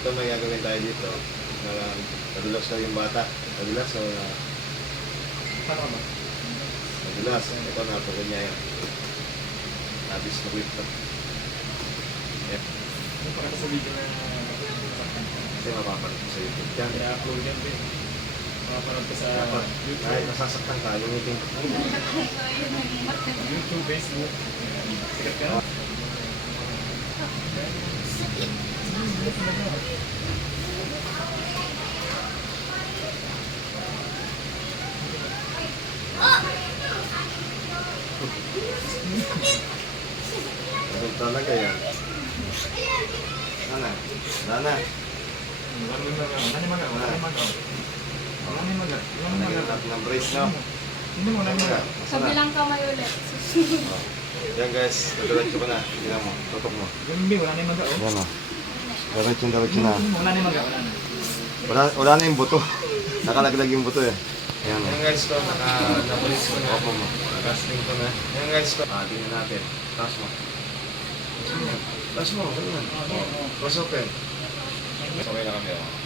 ito may gagawin tayo dito. Nadulas na yung bata. Nadulas o Paano ba? nadulas. Ito napukin niya yan. Nabis na whip na. Yep. Yung pakita sa video na Kasi mapapanood ko sa YouTube. Yan. kaya upload yan din. Makapanood ka sa Dapat, YouTube. kahit nasasaktan ka, gamitin ko. YouTube, Facebook. Sikat ka na. Ganun talaga yan. Sana. Sana. Naging natin ng brace, no? Kabilang kamay ulit. Oh. Yan guys, diretso ko na. Tingnan mo, tutok mo. Yan o. Diretso na. Wala na yung buto. Nakalaglag yung buto eh. Yan guys, to, naka-brace ko na. Opo mo. Naka-sling ko na. Yan guys, to. Tingnan natin. Taas mo. Taas mo, ganyan. Cross open. Okay na kami.